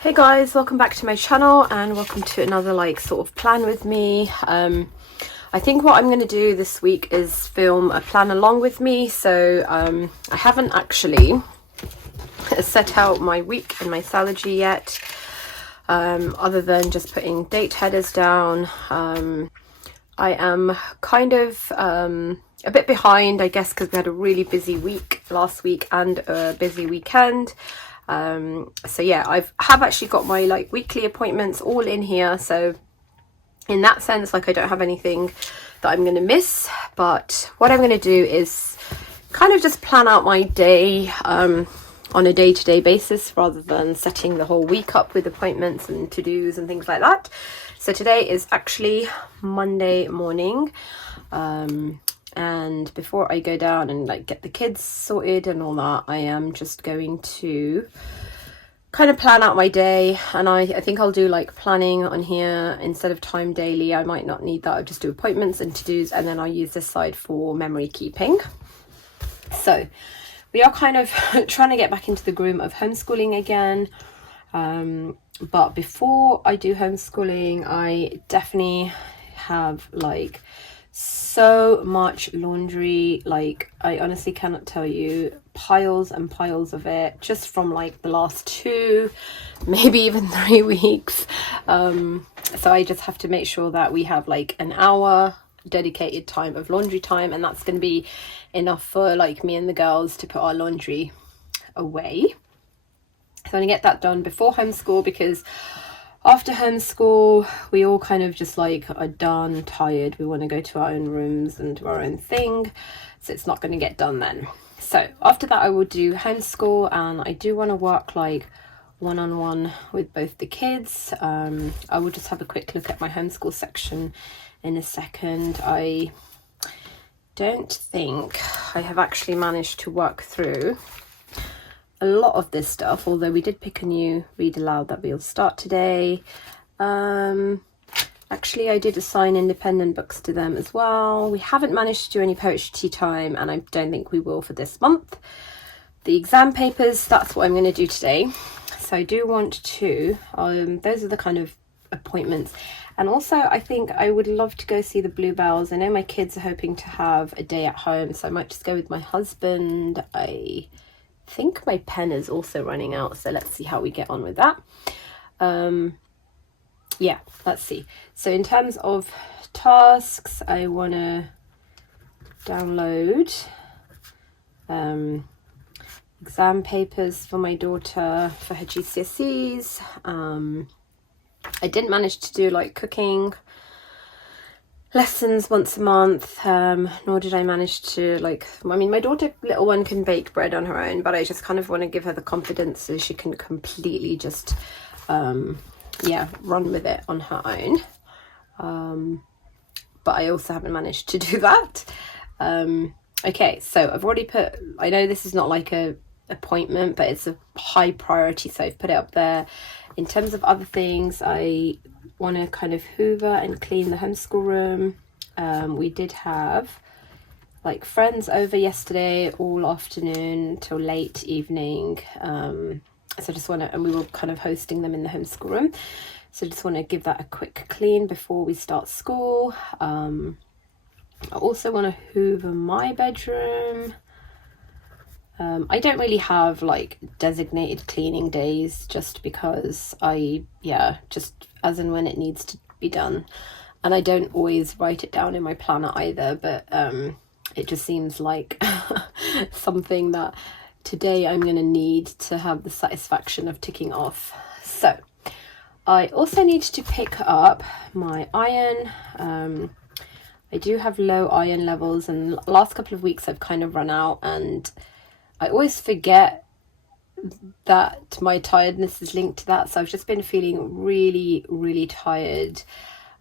Hey guys, welcome back to my channel and welcome to another sort of plan with me. I think what I'm going to do this week is film a plan along with me. So I haven't actually set out my week in my Stalogy yet, other than just putting date headers down. I am kind of a bit behind, I guess, because we had a really busy week last week and a busy weekend. So yeah, I have actually got my weekly appointments all in here, so in that sense I don't have anything that I'm going to miss. But what I'm going to do is kind of just plan out my day on a day-to-day basis rather than setting the whole week up with appointments and to-dos and things like that. So today is actually Monday morning, and before I go down and get the kids sorted and all that, I am just going to kind of plan out my day. And I think I'll do planning on here instead of time daily. I might not need that. I'll just do appointments and to-dos, and then I'll use this side for memory keeping. So we are kind of trying to get back into the groove of homeschooling again. But before I do homeschooling, I definitely have so much laundry. I honestly cannot tell you, piles and piles of it, just from the last 2, maybe even 3 weeks. So I just have to make sure that we have an hour dedicated time of laundry time, and that's going to be enough for me and the girls to put our laundry away. So I'm gonna get that done before homeschool, because after homeschool we all kind of just are done, tired, we want to go to our own rooms and do our own thing, so it's not going to get done then. So after that I will do homeschool, and I do want to work one-on-one with both the kids. I will just have a quick look at my homeschool section in a second. I don't think I have actually managed to work through a lot of this stuff, although we did pick a new read aloud that we'll start today. Actually I did assign independent books to them as well. We haven't managed to do any poetry tea time, and I don't think we will for this month. The exam papers, that's what I'm going to do today. So I do want to, those are the kind of appointments. And also I think I would love to go see the Bluebells. I know my kids are hoping to have a day at home, so I might just go with my husband. I think my pen is also running out, so let's see how we get on with that. Yeah, let's see. So in terms of tasks, I want to download exam papers for my daughter for her GCSEs. I didn't manage to do cooking lessons once a month, nor did I manage to I mean, my daughter, little one, can bake bread on her own, but I just kind of want to give her the confidence so she can completely just yeah, run with it on her own. But I also haven't managed to do that. Okay, so I've already put, I know this is not a appointment, but it's a high priority, so I've put it up there. In terms of other things, I want to kind of hoover and clean the homeschool room. We did have friends over yesterday all afternoon till late evening, so I just want to, and we were kind of hosting them in the homeschool room, so I just want to give that a quick clean before we start school. I also want to hoover my bedroom. I don't really have designated cleaning days, just because just as and when it needs to be done. And I don't always write it down in my planner either, but it just seems like something that today I'm going to need to have the satisfaction of ticking off. So I also need to pick up my iron. I do have low iron levels, and the last couple of weeks I've kind of run out, and I always forget that my tiredness is linked to that. So I've just been feeling really, really tired,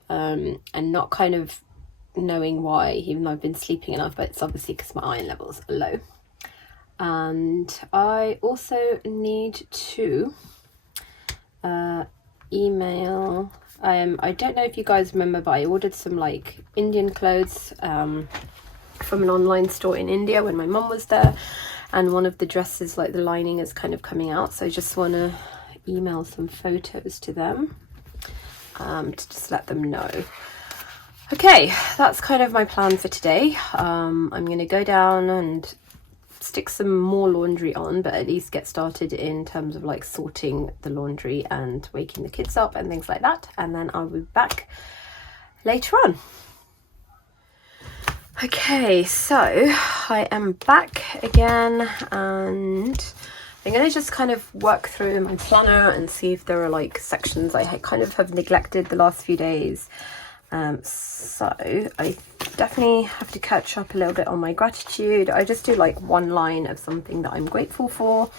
and not kind of knowing why, even though I've been sleeping enough, but it's obviously because my iron levels are low. And I also need to email, I don't know if you guys remember, but I ordered some Indian clothes from an online store in India when my mum was there, and one of the dresses, the lining is kind of coming out, so I just want to email some photos to them to just let them know. Okay, that's kind of my plan for today. I'm going to go down and stick some more laundry on, but at least get started in terms of like sorting the laundry and waking the kids up and things like that, and then I'll be back later on. Okay, so I am back again, and I'm going to just kind of work through my planner and see if there are like sections I kind of have neglected the last few days. So I definitely have to catch up a little bit on my gratitude. I just do like one line of something that I'm grateful for.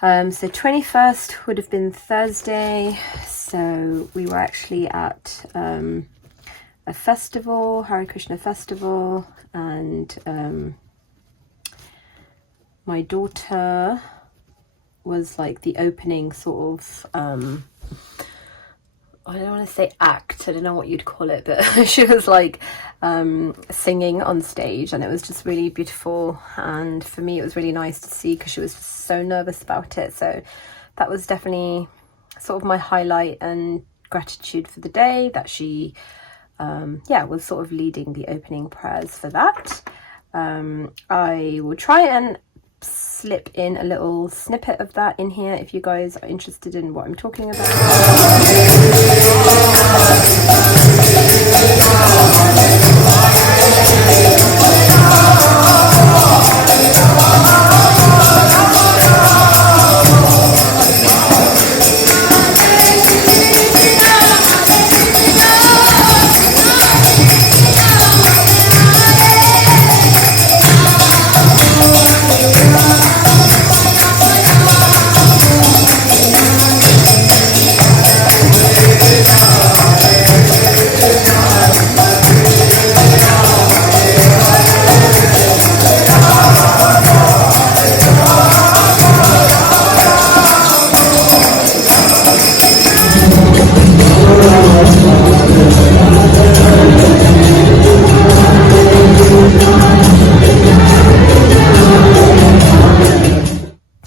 So 21st would have been Thursday. So we were actually at a festival, Hare Krishna festival, and my daughter was like the opening sort of I don't want to say act, I don't know what you'd call it, but she was like singing on stage, and it was just really beautiful, and for me it was really nice to see because she was so nervous about it. So that was definitely sort of my highlight and gratitude for the day, that she was sort of leading the opening prayers for that. I will try and slip in a little snippet of that in here if you guys are interested in what I'm talking about.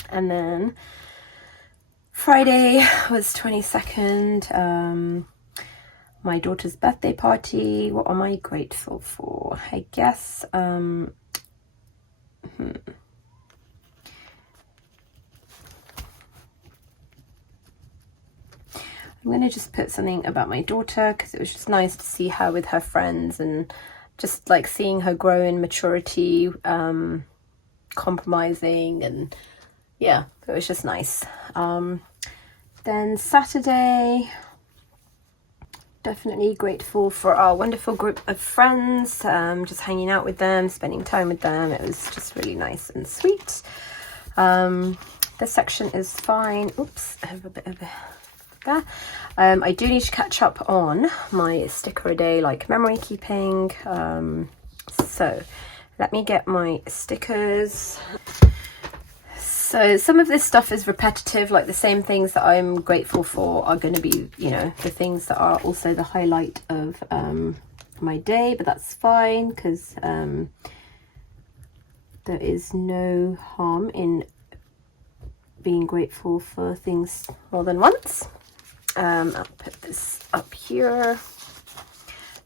And then Friday was 22nd, my daughter's birthday party. What am I grateful for? I guess I'm gonna just put something about my daughter, because it was just nice to see her with her friends and just like seeing her grow in maturity, compromising, and yeah, it was just nice. Then Saturday, definitely grateful for our wonderful group of friends, just hanging out with them, spending time with them. It was just really nice and sweet. This section is fine. Oops, I have a bit of a there. I do need to catch up on my sticker a day, like memory keeping. So let me get my stickers. So some of this stuff is repetitive, like the same things that I'm grateful for are going to be, you know, the things that are also the highlight of my day, but that's fine, because there is no harm in being grateful for things more than once. I'll put this up here.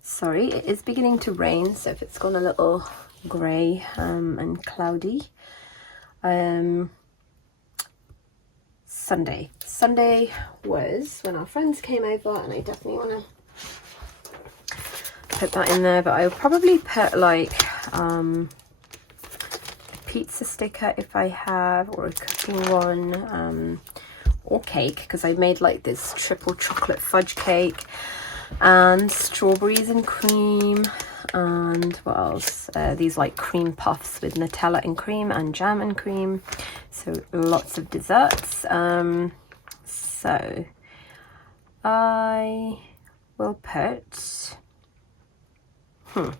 Sorry, it is beginning to rain, so if it's gone a little grey and cloudy. Sunday was when our friends came over, and I definitely want to put that in there, but I'll probably put like a pizza sticker if I have, or a cooking one, or cake, because I made like this triple chocolate fudge cake, and strawberries and cream, and what else, these like cream puffs with Nutella and cream and jam and cream, so lots of desserts. So I will put I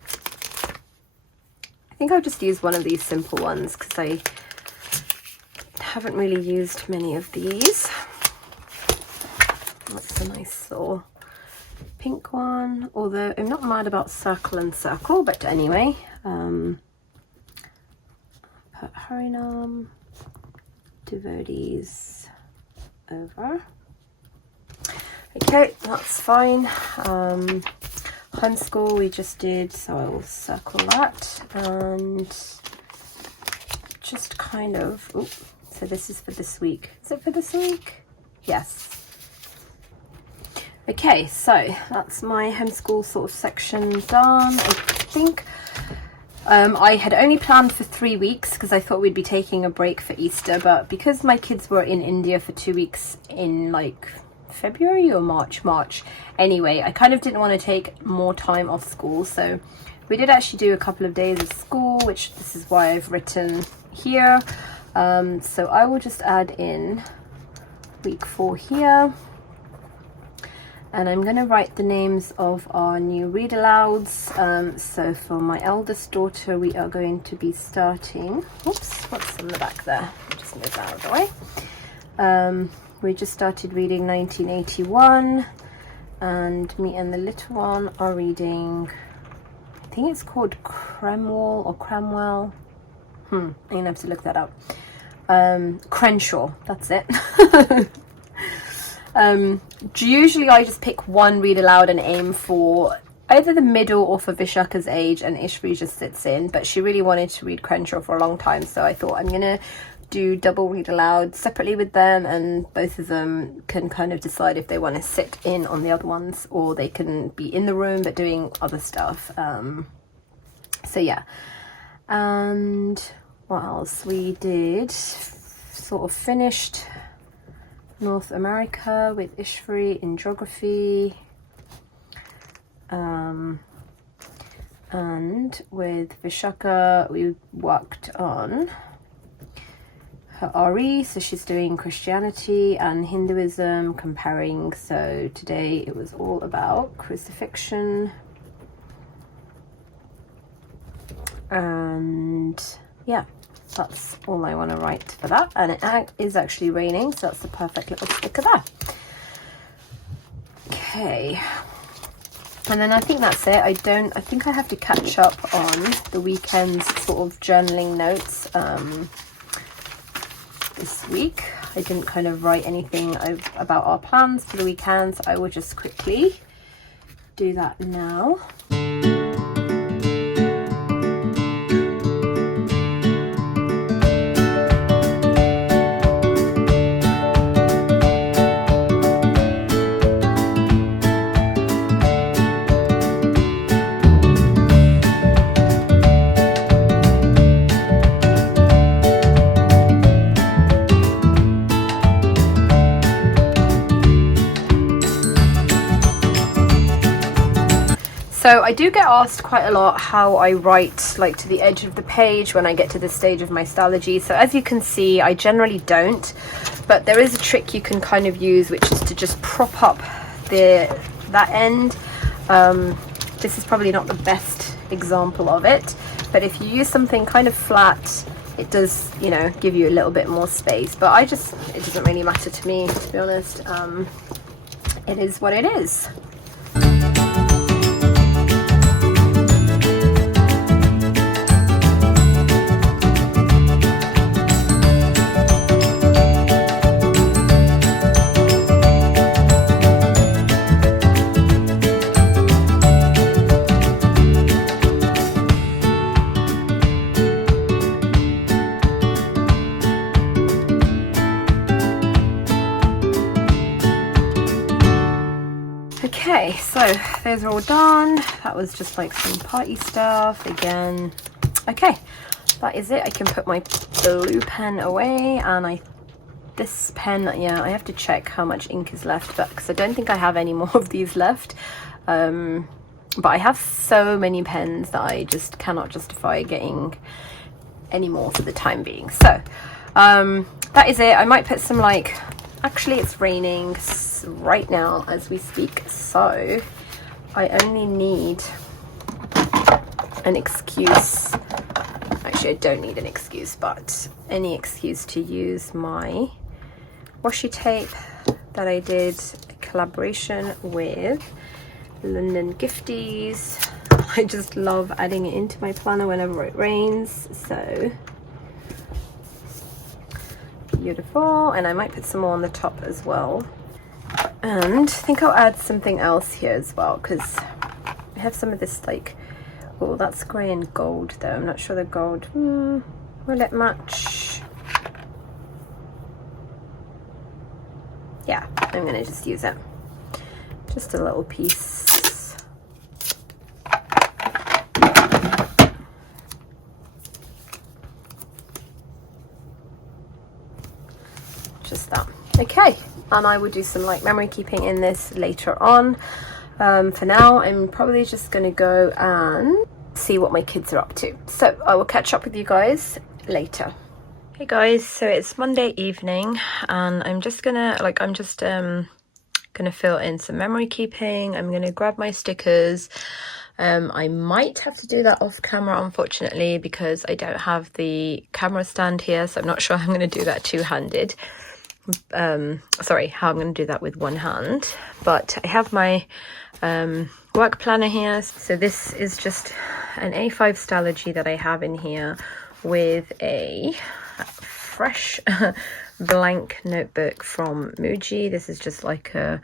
think I'll just use one of these simple ones, because I haven't really used many of these. That's a nice little pink one, although I'm not mad about circle and circle, but anyway, put Harinam, devotees, over. Okay, that's fine. Homeschool we just did, so I will circle that and just kind of, so this is for this week. Is it for this week? Yes. Okay, so that's my homeschool sort of section done. I think I had only planned for 3 weeks because I thought we'd be taking a break for Easter, but because my kids were in India for 2 weeks in like February or March. Anyway, I kind of didn't want to take more time off school, so we did actually do a couple of days of school, which this is why I've written here. So I will just add in week 4 here, and I'm going to write the names of our new read alouds. So for my eldest daughter, we are going to be starting, oops, what's on the back there? I'll just move that out of the way. We just started reading 1981, and me and the little one are reading, I think it's called Cromwell or Cramwell. I'm gonna have to look that up. Crenshaw, that's it. Usually I just pick one read aloud and aim for either the middle or for Vishaka's age, and Ishri just sits in, but she really wanted to read Crenshaw for a long time, so I thought I'm gonna do double read aloud separately with them, and both of them can kind of decide if they want to sit in on the other ones or they can be in the room but doing other stuff. So yeah. And what else we did, sort of finished North America with Ishri in geography, and with Vishaka we worked on her RE, so she's doing Christianity and Hinduism comparing. So today it was all about crucifixion, and yeah, that's all I want to write for that. And it is actually raining, so that's the perfect little sticker there. Okay, and then I think that's it. I think I have to catch up on the weekend's sort of journaling notes this week. I didn't kind of write anything about our plans for the weekend, so I will just quickly do that now. So I do get asked quite a lot how I write like to the edge of the page when I get to this stage of my Stalogy. So as you can see, I generally don't, but there is a trick you can kind of use, which is to just prop up that end. This is probably not the best example of it, but if you use something kind of flat, it does, you know, give you a little bit more space. But it doesn't really matter to me, to be honest. It is what it is. Okay, so those are all done. That was just like some party stuff again. Okay, that is it. I can put my blue pen away, and this pen, yeah, I have to check how much ink is left, but because I don't think I have any more of these left. But I have so many pens that I just cannot justify getting any more for the time being. So that is it. I might put some like, actually it's raining right now as we speak, so I only need an excuse. Actually, I don't need an excuse, but any excuse to use my washi tape that I did a collaboration with London Gifties. I just love adding it into my planner whenever it rains, so Beautiful. And I might put some more on the top as well. And I think I'll add something else here as well, because I have some of this like, oh, that's grey and gold though. I'm not sure the gold, will it match? Yeah, I'm gonna just use it. Just a little piece. Just that. Okay, and I will do some like memory keeping in this later on. For now, I'm probably just gonna go and see what my kids are up to. So I will catch up with you guys later. Hey guys, so it's Monday evening and I'm just gonna fill in some memory keeping. I'm gonna grab my stickers. I might have to do that off camera, unfortunately, because I don't have the camera stand here, so I'm not sure how I'm gonna do that two-handed. Sorry, how I'm gonna do that with one hand. But I have my work planner here. So this is just an A5 Stalogy that I have in here with a fresh blank notebook from Muji. This is just like a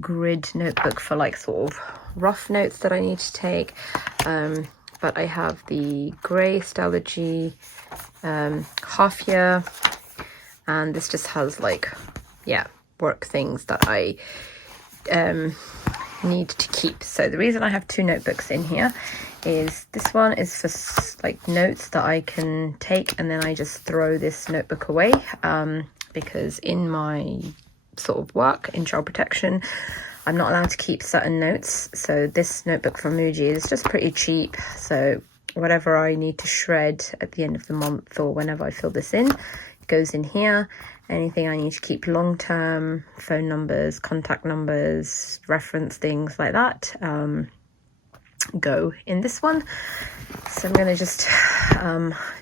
grid notebook for like sort of rough notes that I need to take. But I have the grey Stalogy half year, and this just has like, yeah, work things that I need to keep. So the reason I have two notebooks in here is this one is for like notes that I can take and then I just throw this notebook away, because in my sort of work in child protection I'm not allowed to keep certain notes. So this notebook from Muji is just pretty cheap, so whatever I need to shred at the end of the month or whenever I fill this in, it goes in here. Anything I need to keep long term, phone numbers, contact numbers, reference things like that, go in this one. So I'm going to just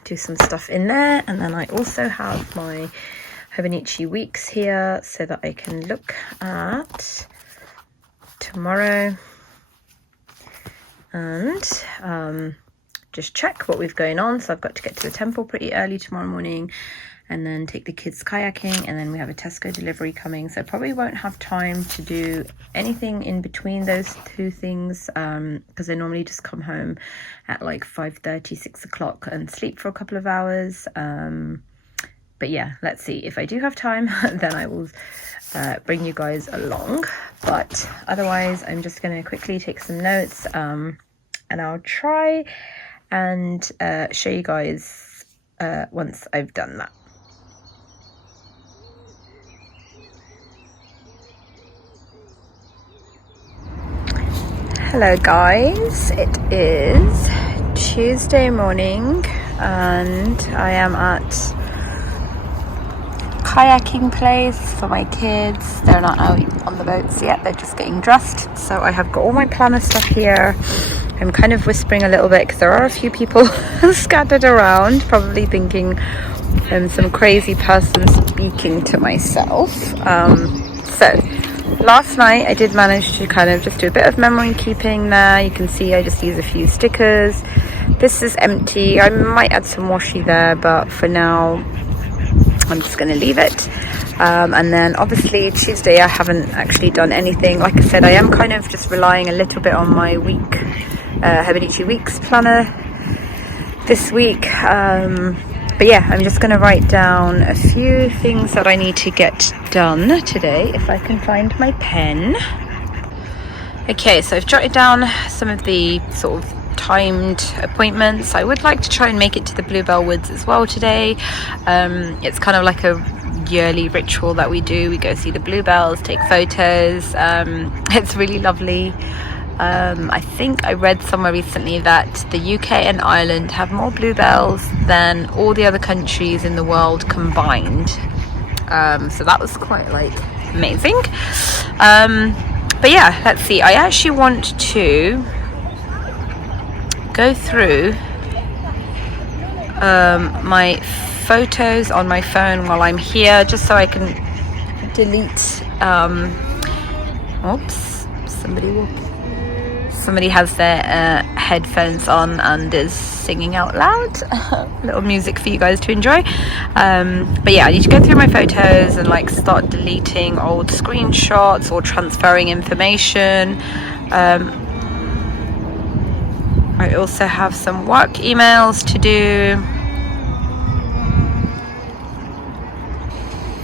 do some stuff in there. And then I also have my Hobonichi weeks here so that I can look at tomorrow and just check what we've going on. So I've got to get to the temple pretty early tomorrow morning and then take the kids kayaking, and then we have a Tesco delivery coming, so I probably won't have time to do anything in between those two things, because I normally just come home at like 5:30, 6 o'clock and sleep for a couple of hours. But yeah, let's see. If I do have time, then I will bring you guys along, but otherwise I'm just going to quickly take some notes, and I'll try and show you guys once I've done that. Hello guys, it is Tuesday morning and I am at kayaking place for my kids. They're not out on the boats yet, they're just getting dressed. So I have got all my planner stuff here. I'm kind of whispering a little bit because there are a few people scattered around, probably thinking I'm some crazy person speaking to myself. So last night I did manage to kind of just do a bit of memory keeping there. You can see I just use a few stickers. This is empty. I might add some washi there, but for now I'm just going to leave it. And then obviously Tuesday I haven't actually done anything. Like I said, I am kind of just relying a little bit on my week, Hobonichi weeks planner this week. But yeah, I'm just going to write down a few things that I need to get done today, if I can find my pen. Okay, so I've jotted down some of the sort of timed appointments. I would like to try and make it to the Bluebell Woods as well today. It's kind of like a yearly ritual that we do. We go see the bluebells, take photos. It's really lovely. I think I read somewhere recently that the UK and Ireland have more bluebells than all the other countries in the world combined. So that was quite like amazing. But yeah, let's see. I actually want to go through my photos on my phone while I'm here, just so I can delete oops, somebody has their headphones on and is singing out loud. Little music for you guys to enjoy. But yeah, I need to go through my photos and like start deleting old screenshots or transferring information. I also have some work emails to do.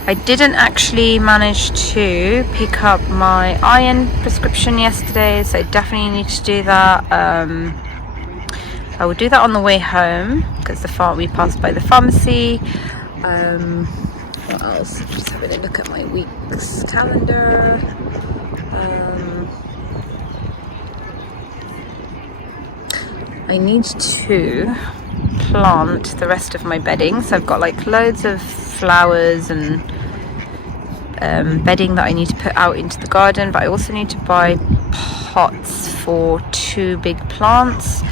I didn't actually manage to pick up my iron prescription yesterday, so I definitely need to do that. I will do that on the way home because we passed by the pharmacy. What else? Just having a look at my week's calendar. I need to plant the rest of my bedding, so I've got like loads of flowers and bedding that I need to put out into the garden, but I also need to buy pots for 2 big plants.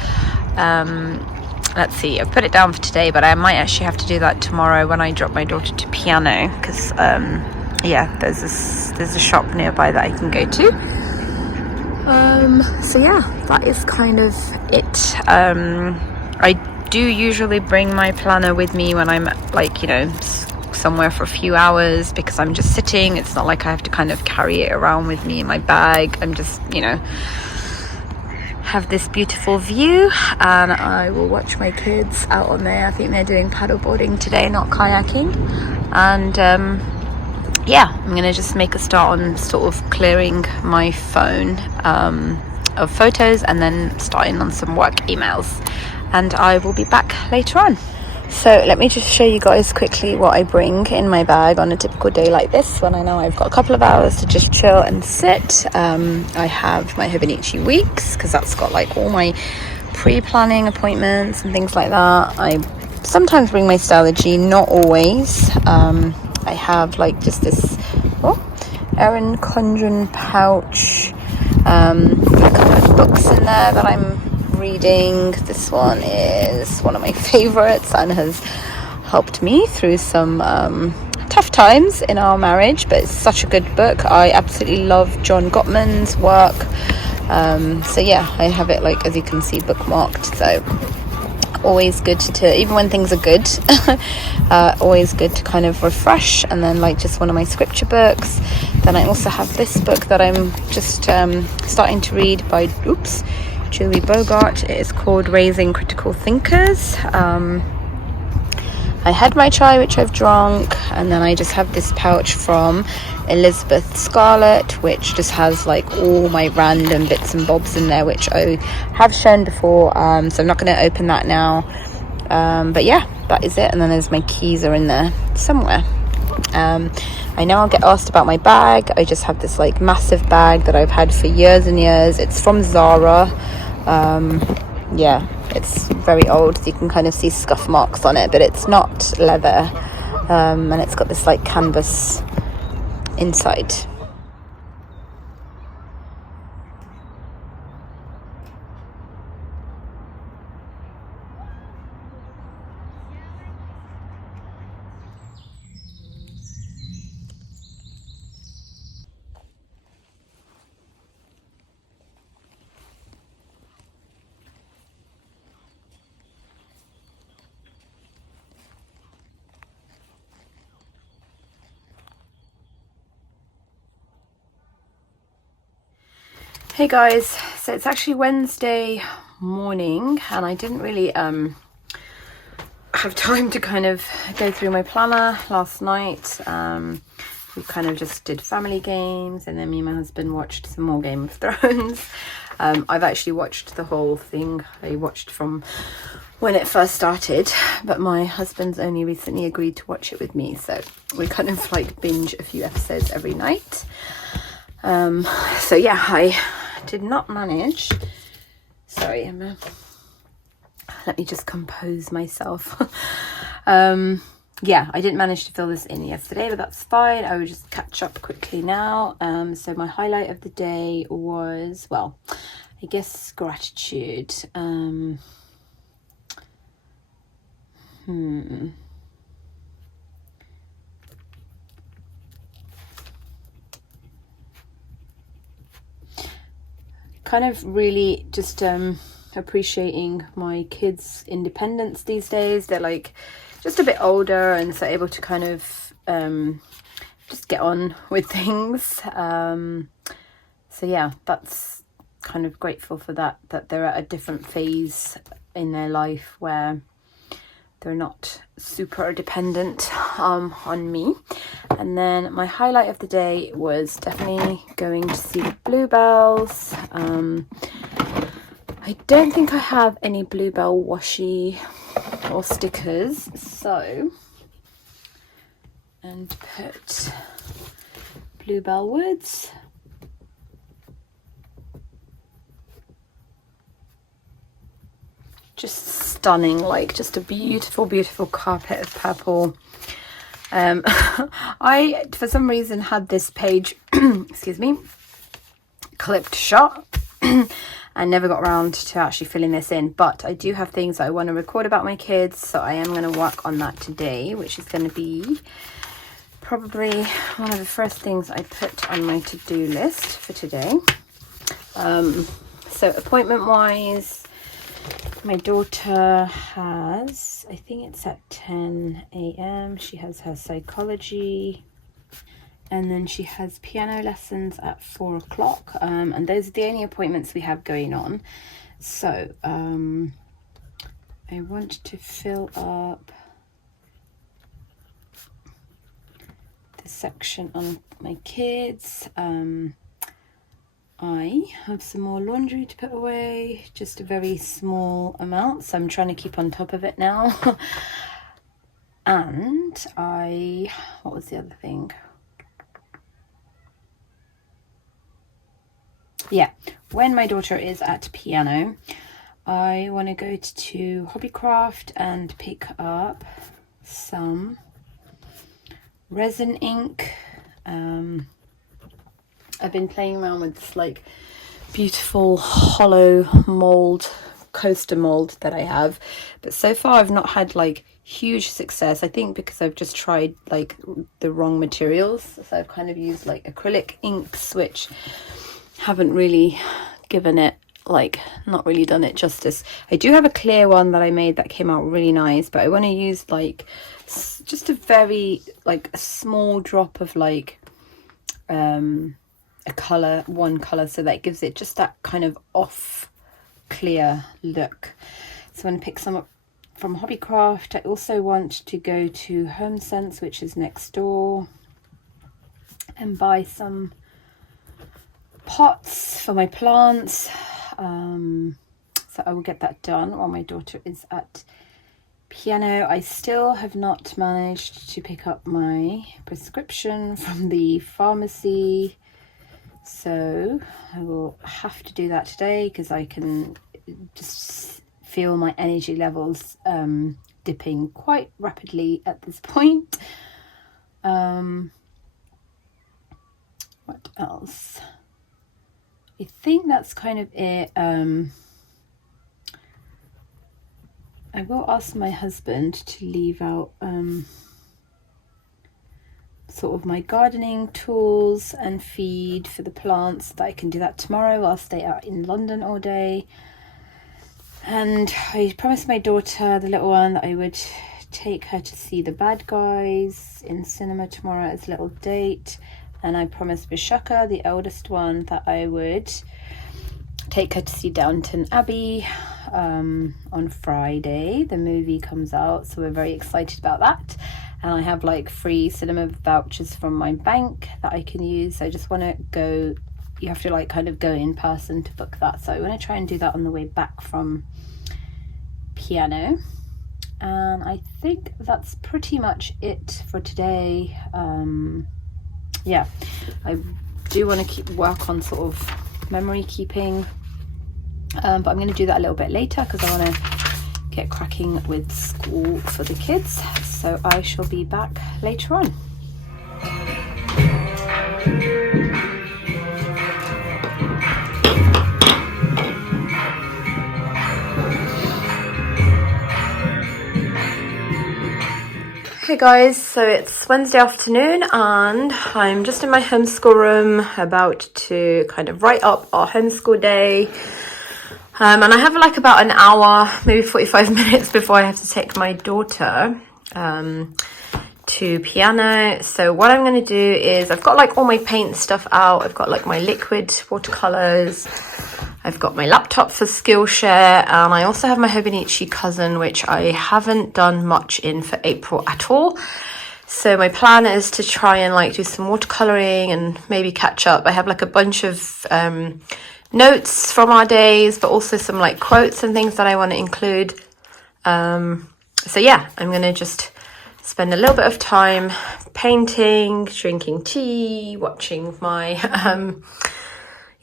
Let's see, I've put it down for today, but I might actually have to do that tomorrow when I drop my daughter to piano, because yeah, there's a shop nearby that I can go to. So yeah, that is kind of it. I do usually bring my planner with me when I'm like, you know, somewhere for a few hours, because I'm just sitting. It's not like I have to kind of carry it around with me in my bag. I'm just, you know, have this beautiful view, and I will watch my kids out on there. I think they're doing paddleboarding today, not kayaking. And yeah, I'm gonna just make a start on sort of clearing my phone of photos and then starting on some work emails, and I will be back later on. So let me just show you guys quickly what I bring in my bag on a typical day like this, when I know I've got a couple of hours to just chill and sit. I have my Hobonichi weeks, because that's got like all my pre-planning appointments and things like that. I sometimes bring my Stalogy, not always. I have like just this Erin Condren pouch, a couple of books in there that I'm reading. This one is one of my favorites and has helped me through some tough times in our marriage, but it's such a good book. I absolutely love John Gottman's work. So yeah, I have it, like, as you can see, bookmarked. So always good to, even when things are good, always good to kind of refresh. And then like just one of my scripture books. Then I also have this book that I'm just starting to read by Julie Bogart. It is called Raising Critical Thinkers. I had my chai, which I've drunk, and then I just have this pouch from Elizabeth Scarlett, which just has like all my random bits and bobs in there, which I have shown before, so I'm not going to open that now. But yeah, that is it. And then there's my keys are in there somewhere. I know I'll get asked about my bag. I just have this like massive bag that I've had for years and years. It's from Zara. Yeah, it's very old, so you can kind of see scuff marks on it, but it's not leather, and it's got this like canvas inside. Hey guys, so it's actually Wednesday morning, and I didn't really have time to kind of go through my planner last night. We kind of just did family games, and then me and my husband watched some more Game of Thrones. I've actually watched the whole thing. I watched from when it first started, but my husband's only recently agreed to watch it with me, so we kind of like binge a few episodes every night. So yeah, I did not manage. Sorry, Emma. Let me just compose myself. Yeah, I didn't manage to fill this in yesterday, but that's fine. I will just catch up quickly now. So my highlight of the day was, well, I guess gratitude. kind of really just appreciating my kids' independence these days. They're like just a bit older and so able to kind of just get on with things. So yeah, that's kind of grateful for that they're at a different phase in their life where they're not super dependent on me. And then my highlight of the day was definitely going to see the bluebells. I don't think I have any bluebell washi or stickers, so and put bluebell woods. Just stunning, like just a beautiful, beautiful carpet of purple. I, for some reason, had this page, excuse me, clipped shut and never got around to actually filling this in. But I do have things that I want to record about my kids, so I am going to work on that today, which is going to be probably one of the first things I put on my to-do list for today. So appointment-wise, my daughter has, I think it's at 10 a.m. She has her psychology, and then she has piano lessons at 4 o'clock. And those are the only appointments we have going on. So I want to fill up the section on my kids. I have some more laundry to put away, just a very small amount, so I'm trying to keep on top of it now. And what was the other thing? Yeah, when my daughter is at piano, I want to go to Hobbycraft and pick up some resin ink. I've been playing around with this like beautiful hollow mold, coaster mold that I have, but so far I've not had like huge success. I think because I've just tried like the wrong materials, so I've kind of used like acrylic inks, which haven't really given it, like, not really done it justice. I do have a clear one that I made that came out really nice, but I want to use like just a very like a small drop of like one color, so that gives it just that kind of off clear look. So I'm going to pick some up from Hobbycraft. I also want to go to HomeSense, which is next door, and buy some pots for my plants. So I will get that done while my daughter is at piano. I still have not managed to pick up my prescription from the pharmacy, so I will have to do that today because I can just feel my energy levels dipping quite rapidly at this point. What else? I think that's kind of it. I will ask my husband to leave out sort of my gardening tools and feed for the plants, that I can do that tomorrow. I'll stay out in London all day. And I promised my daughter, the little one, that I would take her to see The Bad Guys in cinema tomorrow as a little date. And I promised Bishaka, the eldest one, that I would take her to see Downton Abbey on Friday. The movie comes out, so we're very excited about that. And I have like free cinema vouchers from my bank that I can use. So I just want to go, you have to like kind of go in person to book that. So I want to try and do that on the way back from piano. And I think that's pretty much it for today. Yeah, I do want to work on sort of memory keeping, but I'm going to do that a little bit later because I want to get cracking with school for the kids. So I shall be back later on. Hey guys, so it's Wednesday afternoon and I'm just in my homeschool room about to kind of write up our homeschool day. And I have like about an hour, maybe 45 minutes before I have to take my daughter to piano. So what I'm going to do is I've got like all my paint stuff out. I've got like my liquid watercolors. I've got my laptop for Skillshare, and I also have my Hobonichi cousin, which I haven't done much in for April at all. So my plan is to try and like do some watercoloring and maybe catch up. I have like a bunch of notes from our days, but also some like quotes and things that I want to include. So yeah, I'm going to just spend a little bit of time painting, drinking tea, watching my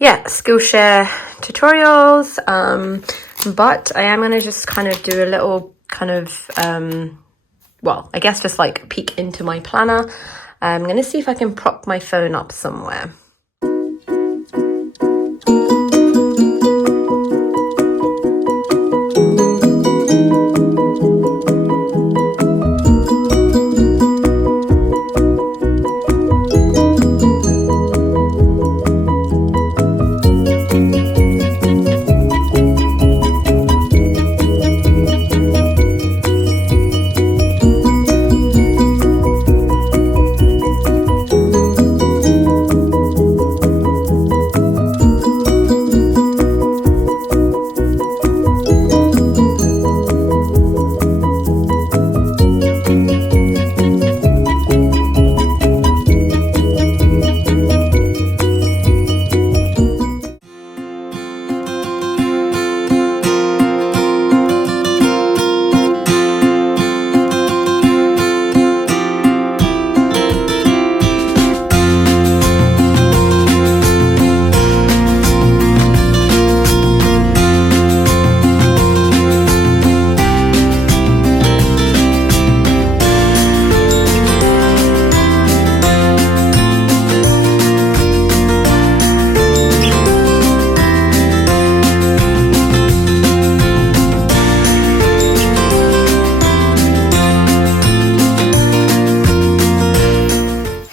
Skillshare tutorials, but I am going to just kind of do a little kind of I guess just like peek into my planner. I'm going to see if I can prop my phone up somewhere.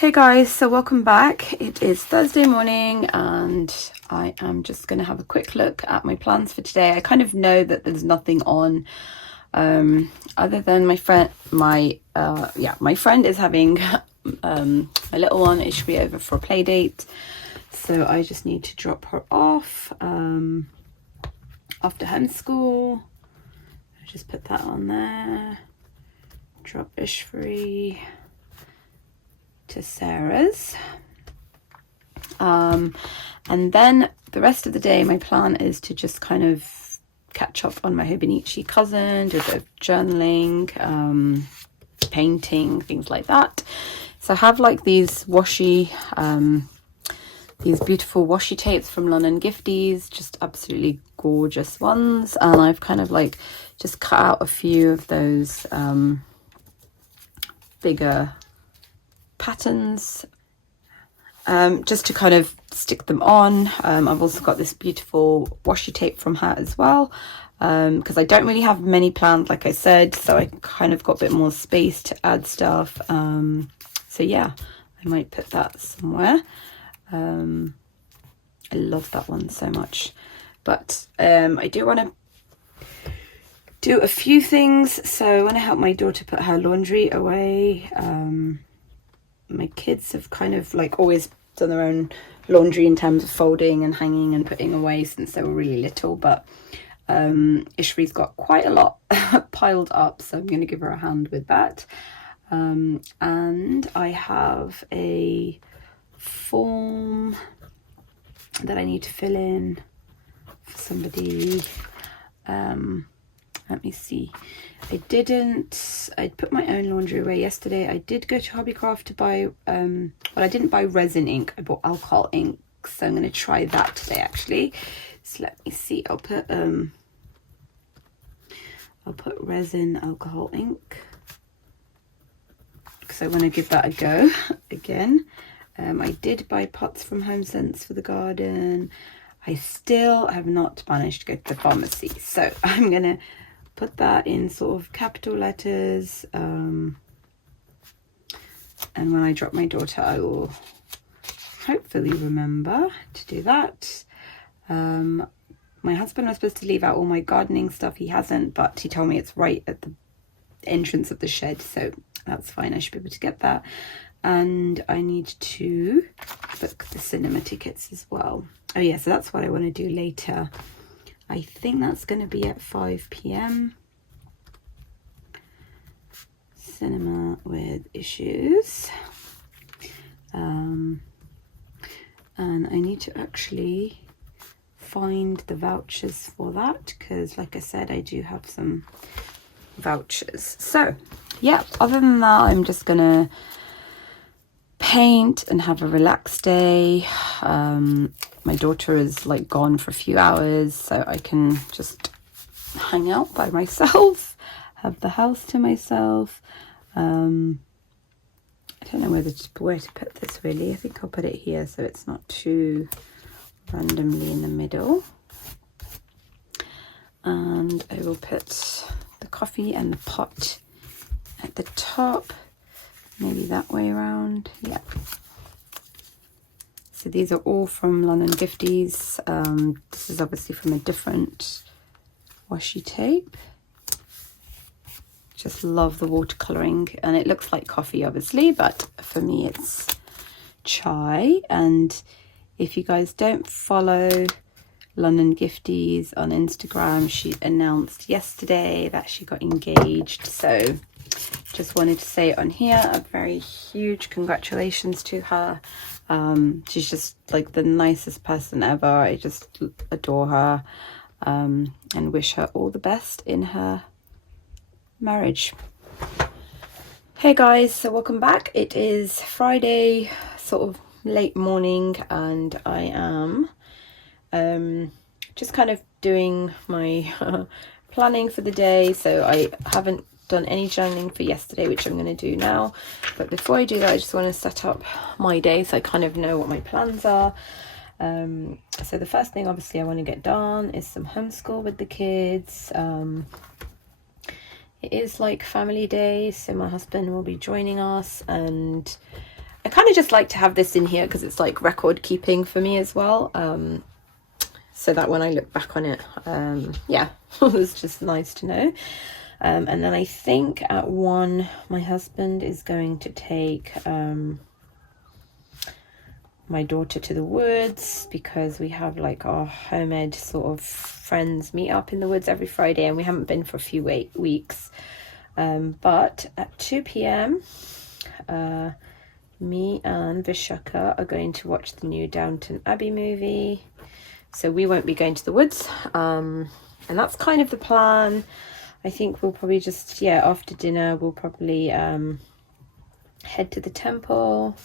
Hey guys, so welcome back. It is Thursday morning and I am just going to have a quick look at my plans for today. I kind of know that there's nothing on other than my friend is having my little one. It should be over for a play date, so I just need to drop her off after homeschool. I'll just put that on there. Drop Ishfree to Sarah's, and then the rest of the day my plan is to just kind of catch up on my Hobonichi cousin, do a bit of journaling, painting, things like that. So I have like these washi these beautiful washi tapes from London Gifties, just absolutely gorgeous ones, and I've kind of like just cut out a few of those bigger patterns just to kind of stick them on. I've also got this beautiful washi tape from her as well, because I don't really have many planned, like I said, so I kind of got a bit more space to add stuff. So yeah, I might put that somewhere. I love that one so much, but I do want to do a few things. So I want to help my daughter put her laundry away. My kids have kind of like always done their own laundry in terms of folding and hanging and putting away since they were really little, but Ishri's got quite a lot piled up, so I'm going to give her a hand with that. And I have a form that I need to fill in for somebody. Let me see. I put my own laundry away yesterday. I did go to Hobbycraft to buy, I didn't buy resin ink. I bought alcohol ink. So I'm going to try that today, actually. So let me see. I'll put resin alcohol ink, because I want to give that a go again. I did buy pots from HomeSense for the garden. I still have not managed to go to the pharmacy. So I'm going to put that in sort of capital letters, And when I drop my daughter, I will hopefully remember to do that. My husband was supposed to leave out all my gardening stuff. He hasn't, but he told me it's right at the entrance of the shed, so that's fine. I should be able to get that. And I need to book the cinema tickets as well. Oh yeah, so that's what I want to do later. I think that's going to be at 5 p.m. Cinema with Issues. And I need to actually find the vouchers for that, because like I said, I do have some vouchers. So yeah, other than that, I'm just gonna paint and have a relaxed day. My daughter is like gone for a few hours, so I can just hang out by myself, have the house to myself. I don't know where to put this really. I think I'll put it here so it's not too randomly in the middle. And I will put the coffee and the pot at the top, maybe that way around. Yeah. So these are all from London Gifties. This is obviously from a different washi tape. Just love the watercoloring, and it looks like coffee obviously, but for me it's chai. And if you guys don't follow London Gifties on Instagram, she announced yesterday that she got engaged, so just wanted to say on here a very huge congratulations to her. She's just like the nicest person ever. I just adore her, and wish her all the best in her marriage. Hey guys, so welcome back. It is Friday, sort of late morning, and I am just kind of doing my planning for the day. So I haven't done any journaling for yesterday, which I'm going to do now. But before I do that, I just want to set up my day so I kind of know what my plans are. So the first thing obviously I want to get done is some homeschool with the kids. It is like family day, so my husband will be joining us, and I kind of just like to have this in here because it's like record keeping for me as well, so that when I look back on it, yeah, it's just nice to know. And then I think at 1 my husband is going to take my daughter to the woods, because we have like our home ed sort of friends meet up in the woods every Friday, and we haven't been for a few weeks. But at 2 p.m. Me and Vishaka are going to watch the new Downton Abbey movie, so we won't be going to the woods, and that's kind of the plan. I think we'll probably just, yeah, after dinner we'll probably head to the temple,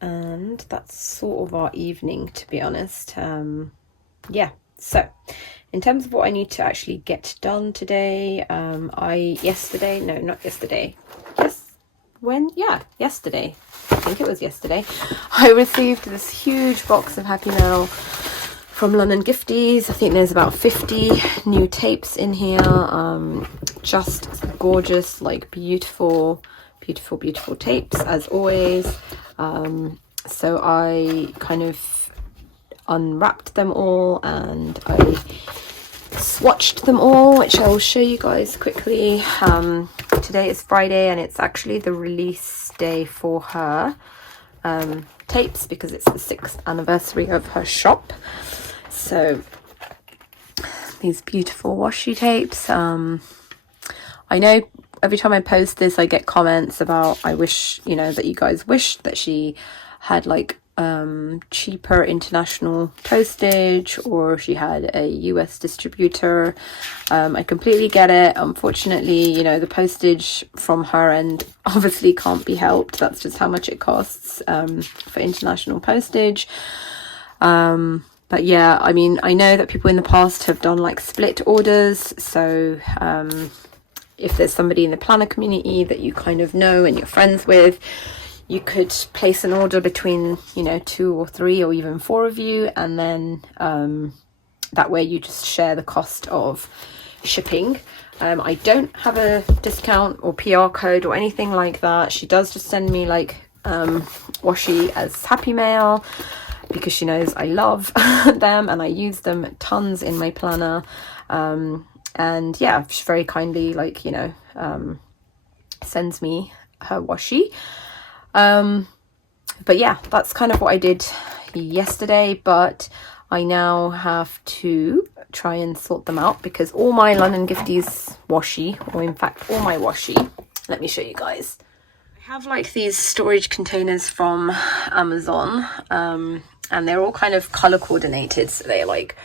and that's sort of our evening, to be honest. Yeah, so in terms of what I need to actually get done today, yesterday I think it was yesterday, I received this huge box of Happy Mail from London Gifties. I think there's about 50 new tapes in here, just gorgeous, like beautiful tapes as always. So I kind of unwrapped them all and I swatched them all, which I will show you guys quickly. Today is Friday, and it's actually the release day for her tapes, because it's the 6th anniversary of her shop. So these beautiful washi tapes. I know every time I post this I get comments about, I wish, you know, that you guys wish that she had like cheaper international postage, or she had a US distributor. I completely get it. Unfortunately, you know, the postage from her end obviously can't be helped. That's just how much it costs for international postage. But yeah, I mean, I know that people in the past have done like split orders, so if there's somebody in the planner community that you kind of know and you're friends with, you could place an order between, you know, 2 or 3 or even 4 of you, and then that way you just share the cost of shipping. I don't have a discount or PR code or anything like that. She does just send me like washi as happy mail because she knows I love them and I use them tons in my planner. And yeah, she very kindly, like, you know, sends me her washi. But yeah, that's kind of what I did yesterday, but I now have to try and sort them out because all my London Gifties washi, or in fact all my washi, let me show you guys. I have like these storage containers from Amazon, and they're all kind of color coordinated, so they're like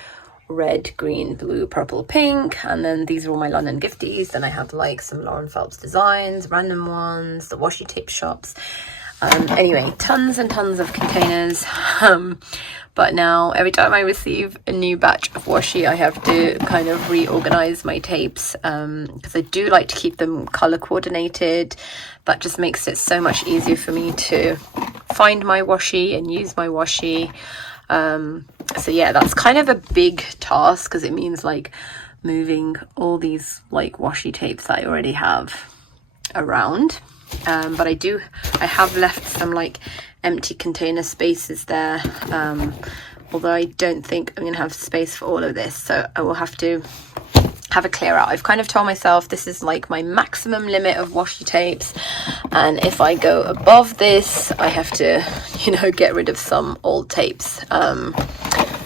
red, green, blue, purple, pink, and then these are all my London Gifties. Then I have like some Lauren Phelps designs, random ones, the washi tape shops. Anyway, tons and tons of containers, but now every time I receive a new batch of washi, I have to kind of reorganize my tapes, because I do like to keep them color coordinated. That just makes it so much easier for me to find my washi and use my washi. So yeah, that's kind of a big task because it means like moving all these like washi tapes that I already have around. But I have left some like empty container spaces there, although I don't think I'm gonna have space for all of this, so I will have to have a clear out. I've kind of told myself this is like my maximum limit of washi tapes, and if I go above this I have to, you know, get rid of some old tapes.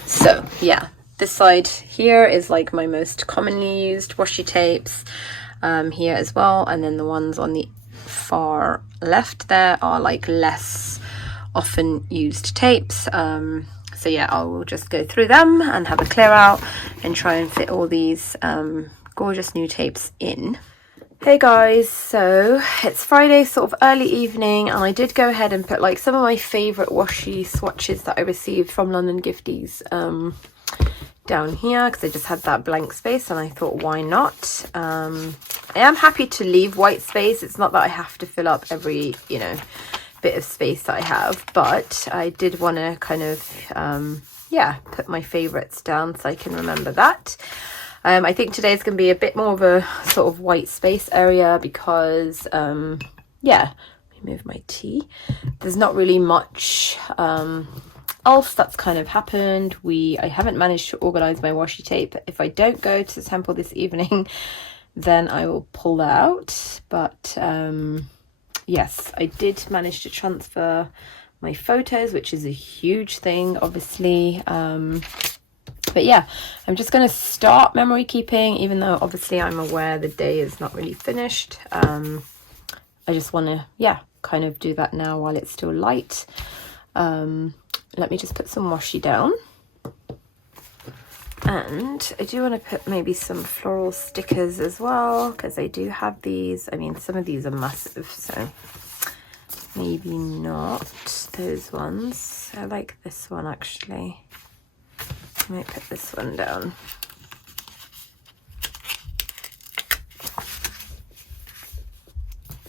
So yeah, this side here is like my most commonly used washi tapes, here as well, and then the ones on the far left there are like less often used tapes. So yeah, I will just go through them and have a clear out and try and fit all these gorgeous new tapes in. Hey guys, so it's Friday, sort of early evening, and I did go ahead and put like some of my favourite washi swatches that I received from London Gifties down here because I just had that blank space and I thought, why not? I am happy to leave white space. It's not that I have to fill up every, you know, bit of space that I have, but I did want to kind of yeah, put my favorites down so I can remember that. I think today is going to be a bit more of a sort of white space area because yeah, let me move my tea. There's not really much else that's kind of happened. I haven't managed to organize my washi tape. If I don't go to the temple this evening, then I will pull that out. But yes, I did manage to transfer my photos, which is a huge thing, obviously. But yeah, I'm just going to start memory keeping, even though obviously I'm aware the day is not really finished. I just want to, yeah, kind of do that now while it's still light. Let me just put some washi down. And I do want to put maybe some floral stickers as well, because I do have these. I mean, some of these are massive, so maybe not those ones. I like this one actually. I might put this one down.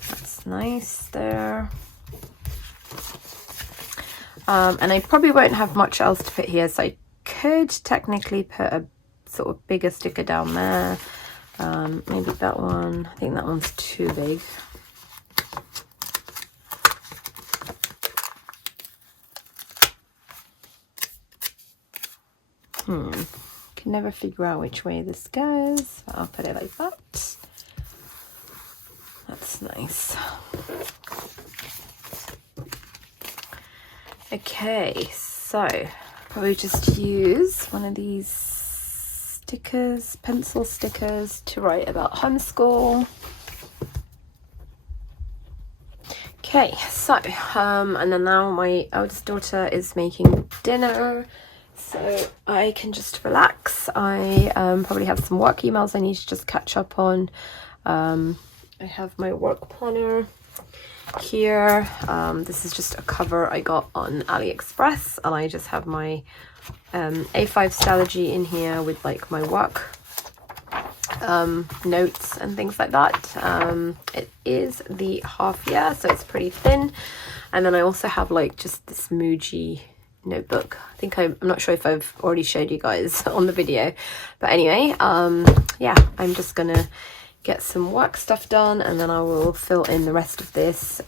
That's nice there. And I probably won't have much else to put here, so I could technically put a sort of bigger sticker down there. Maybe that one. I think that one's too big. Can never figure out which way this goes. I'll put it like that. That's nice. Okay, so probably just use one of these stickers, pencil stickers, to write about homeschool. Okay, so and then now my eldest daughter is making dinner, so I can just relax. I probably have some work emails I need to just catch up on. I have my work planner here. This is just a cover I got on AliExpress, and I just have my A5 Stalogy in here with like my work notes and things like that. It is the half year, so it's pretty thin. And then I also have like just this Muji notebook. I think I'm not sure if I've already showed you guys on the video, but anyway, yeah, I'm just gonna get some work stuff done, and then I will fill in the rest of this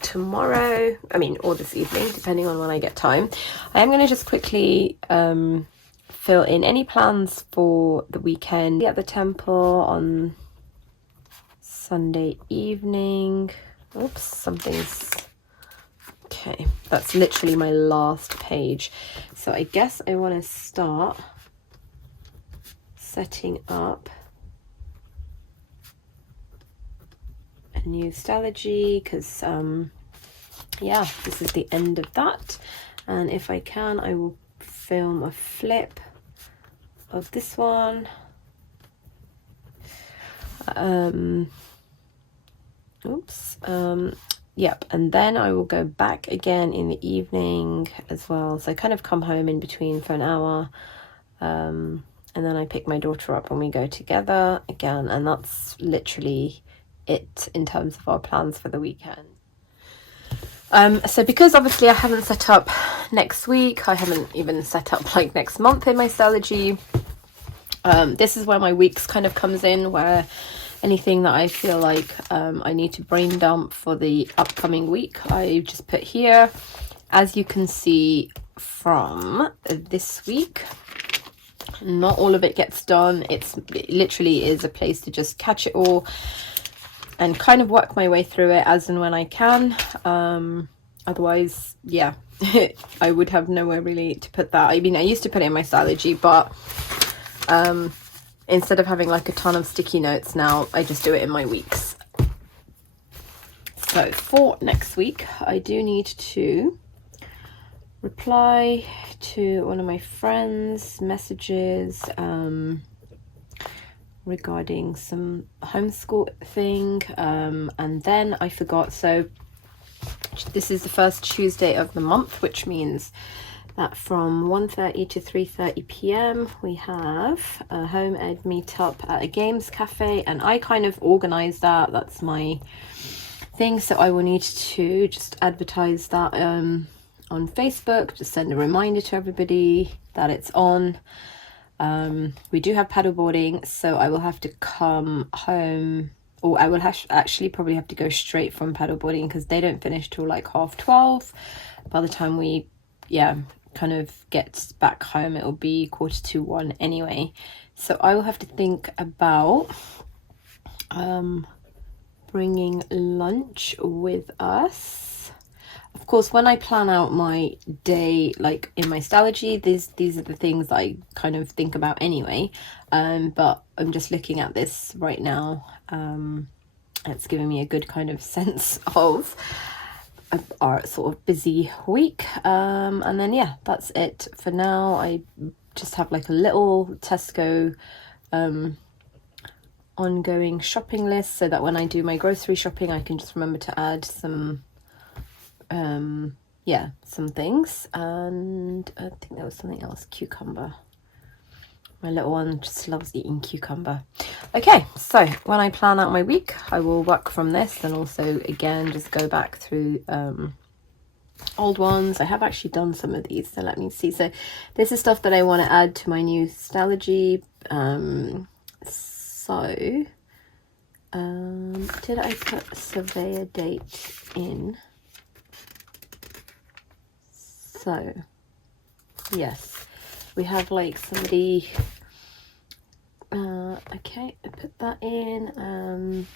tomorrow, or this evening, depending on when I get time. I am gonna just quickly fill in any plans for the weekend at the temple on Sunday evening. Oops, something's okay. That's literally my last page. So I guess I want to start setting up a new Stalogy, because yeah, this is the end of that. And if I can, I will film a flip of this one. Yep, and then I will go back again in the evening as well. So I kind of come home in between for an hour, and then I pick my daughter up and we go together again, and that's literally it in terms of our plans for the weekend. So because obviously I haven't set up next week, I haven't even set up like next month in my Stalogy, this is where my weeks kind of comes in, where anything that I feel like I need to brain dump for the upcoming week, I just put here. As you can see from this week, not all of it gets done. It literally is a place to just catch it all and kind of work my way through it as and when I can. Otherwise, yeah, I would have nowhere really to put that. I mean, I used to put it in my Stalogy, but instead of having like a ton of sticky notes now, I just do it in my weeks. So for next week, I do need to reply to one of my friends' messages regarding some homeschool thing, and then I forgot. So this is the first Tuesday of the month, which means that from 1:30 to 3:30 p.m. we have a home ed meetup at a games cafe, and I kind of organize that. That's my thing, so I will need to just advertise that on Facebook, just send a reminder to everybody that it's on. We do have paddleboarding, so I will have to come home, or I will actually probably have to go straight from paddleboarding, because they don't finish till like 12:30. By the time we kind of get back home, it will be 1:45 anyway. So I will have to think about bringing lunch with us. Of course, when I plan out my day, like in my Stalogy, these are the things that I kind of think about anyway. But I'm just looking at this right now. It's giving me a good kind of sense of our sort of busy week. And then, yeah, that's it for now. I just have like a little Tesco ongoing shopping list, so that when I do my grocery shopping, I can just remember to add some some things. And I think there was something else, cucumber. My little one just loves eating cucumber. Okay, so when I plan out my week, I will work from this, and also again just go back through old ones. I have actually done some of these, so let me see. So this is stuff that I want to add to my new Stalogy. Did I put a surveyor date in? So yes, we have like somebody, okay, I put that in.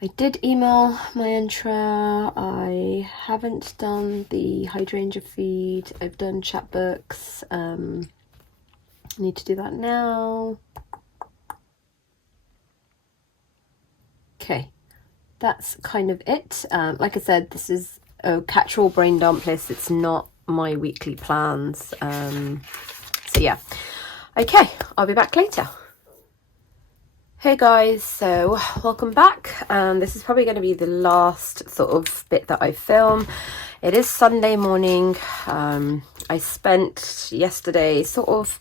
I did email my intra. I haven't done the hydrangea feed. I've done chapbooks. I need to do that now. Okay, that's kind of it. Like I said, this is a catch-all brain dump list. It's not my weekly plans. So yeah, okay, I'll be back later. Hey guys, so welcome back. This is probably going to be the last sort of bit that I film. It is Sunday morning. I spent yesterday sort of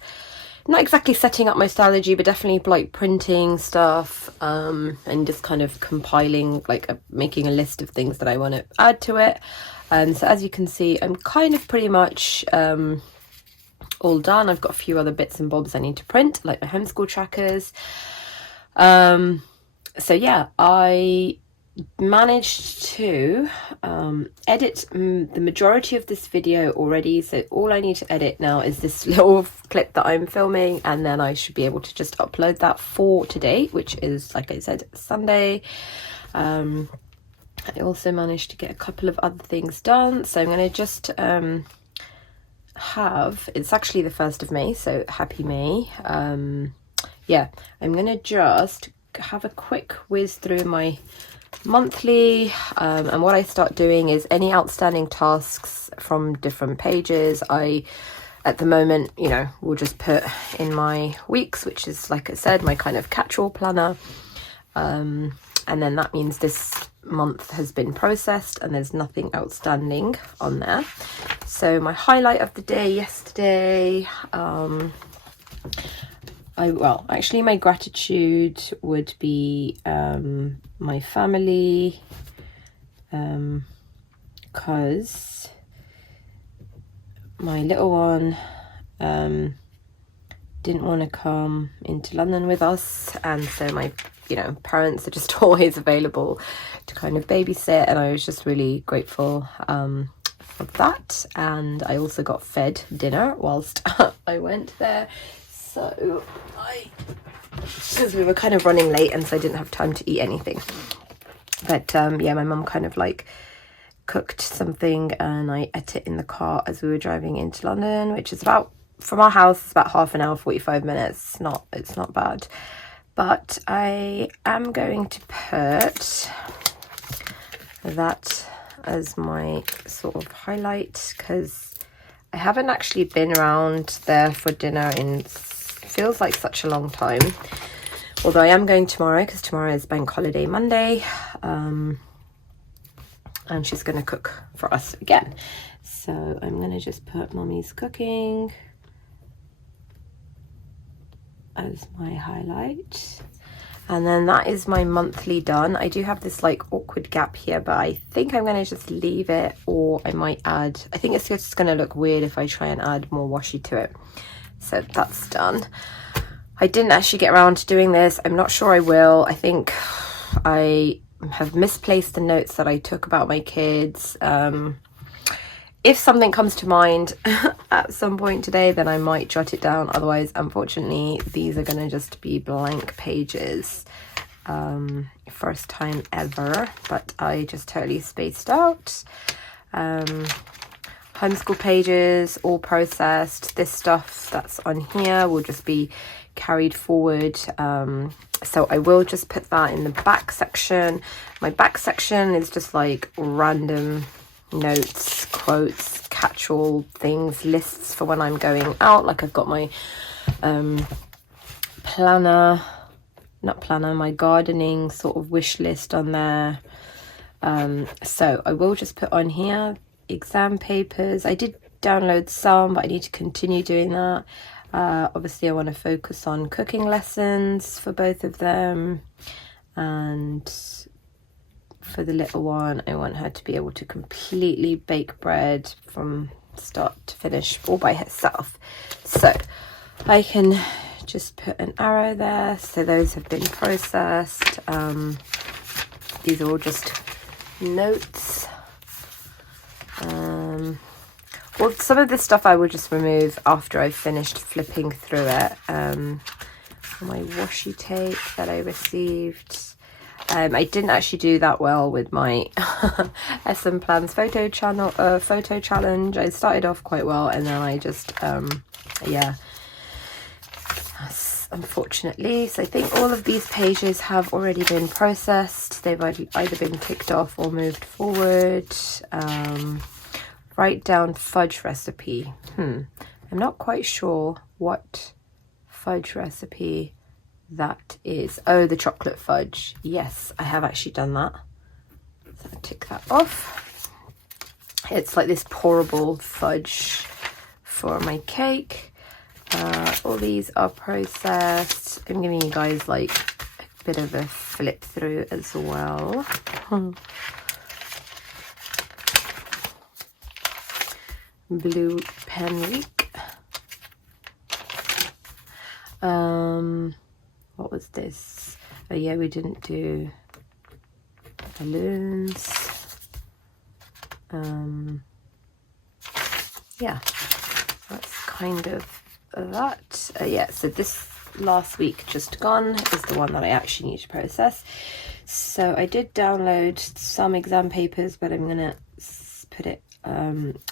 not exactly setting up my Stalogy, but definitely like printing stuff, and just kind of compiling, like making a list of things that I want to add to it. So as you can see, I'm kind of pretty much all done. I've got a few other bits and bobs I need to print, like my homeschool trackers. So yeah, I managed to edit the majority of this video already, so all I need to edit now is this little clip that I'm filming, and then I should be able to just upload that for today, which is, like I said, Sunday. I also managed to get a couple of other things done, so I'm going to just it's actually the 1st of May, so happy May. Yeah, I'm going to just have a quick whiz through my monthly, and what I start doing is any outstanding tasks from different pages, I at the moment, you know, will just put in my weeks, which is, like I said, my kind of catch-all planner, and then that means this month has been processed and there's nothing outstanding on there. So my highlight of the day yesterday, well, actually my gratitude would be my family, because my little one didn't want to come into London with us, and so my, you know, parents are just always available to kind of babysit, and I was just really grateful for that. And I also got fed dinner whilst I went there. So because we were kind of running late, and so I didn't have time to eat anything. But yeah, my mum kind of like cooked something, and I ate it in the car as we were driving into London, which is about, from our house, it's about half an hour, 45 minutes. It's not bad. But I am going to put that as my sort of highlight, because I haven't actually been around there for dinner in, feels like such a long time, although I am going tomorrow, because tomorrow is bank holiday Monday, and she's going to cook for us again. So I'm going to just put Mummy's cooking as my highlight, and then that is my monthly done. I do have this like awkward gap here, but I think I'm going to just leave it, or I might add, I think it's just going to look weird if I try and add more washi to it. So that's done. I didn't actually get around to doing this. I'm not sure I will. I think I have misplaced the notes that I took about my kids. If something comes to mind at some point today, then I might jot it down. Otherwise, unfortunately, these are going to just be blank pages. First time ever, but I just totally spaced out. Homeschool pages, all processed. This stuff that's on here will just be carried forward. So I will just put that in the back section. My back section is just like random notes, quotes, catch-all things, lists for when I'm going out. Like I've got my my gardening sort of wish list on there. So I will just put on here exam papers. I did download some, but I need to continue doing that. Obviously I want to focus on cooking lessons for both of them, and for the little one, I want her to be able to completely bake bread from start to finish all by herself. So I can just put an arrow there. So those have been processed. These are all just notes. Well, some of this stuff I will just remove after I've finished flipping through it. My washi tape that I received. I didn't actually do that well with my SM Plans photo challenge. I started off quite well, and then I just yeah, unfortunately. So I think all of these pages have already been processed. They've either been ticked off or moved forward. Write down fudge recipe. I'm not quite sure what fudge recipe that is. Oh, the chocolate fudge. Yes, I have actually done that. So I'll tick that off. It's like this pourable fudge for my cake. All these are processed. I'm giving you guys like a bit of a flip through as well. Blue pen week. What was this? Oh yeah, we didn't do balloons. Yeah, that's kind of that. Yeah, so this last week just gone is the one that I actually need to process. So I did download some exam papers, but I'm gonna put it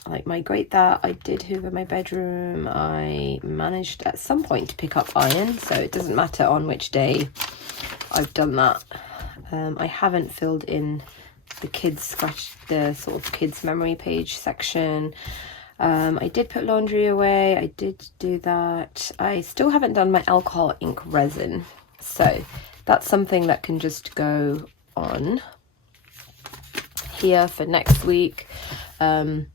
like migrate that. I did hoover my bedroom. I managed at some point to pick up iron, so it doesn't matter on which day I've done that. I haven't filled in the the sort of kids memory page section. I did put laundry away. I did do that. I still haven't done my alcohol ink resin, so that's something that can just go on here for next week. Not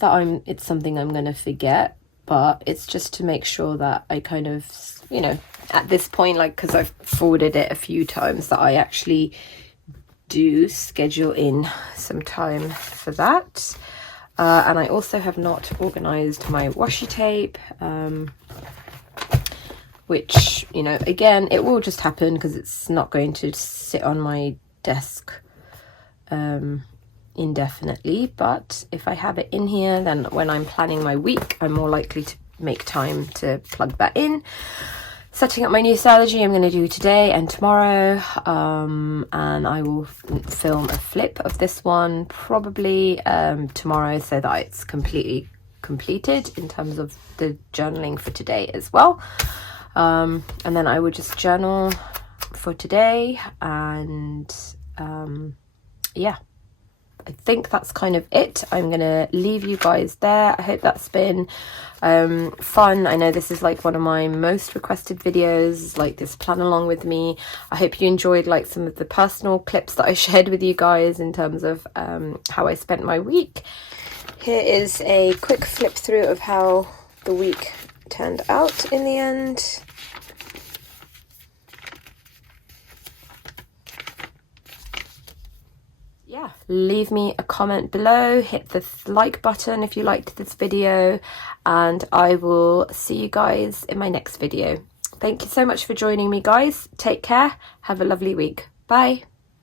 that it's something I'm going to forget, but it's just to make sure that I kind of, you know, at this point, like, because I've forwarded it a few times, that I actually do schedule in some time for that. And I also have not organized my washi tape, which, you know, again, it will just happen because it's not going to sit on my desk indefinitely. But if I have it in here, then when I'm planning my week, I'm more likely to make time to plug that in. Setting up my new Stalogy I'm going to do today and tomorrow, and I will film a flip of this one probably tomorrow, so that it's completely completed in terms of the journaling for today as well. And then I will just journal for today, and yeah, I think that's kind of it. I'm gonna leave you guys there. I hope that's been fun. I know this is like one of my most requested videos, like this plan along with me. I hope you enjoyed like some of the personal clips that I shared with you guys in terms of how I spent my week. Here is a quick flip through of how the week turned out in the end. Yeah, leave me a comment below, hit the like button if you liked this video, and I will see you guys in my next video. Thank you so much for joining me, guys. Take care. Have a lovely week. Bye.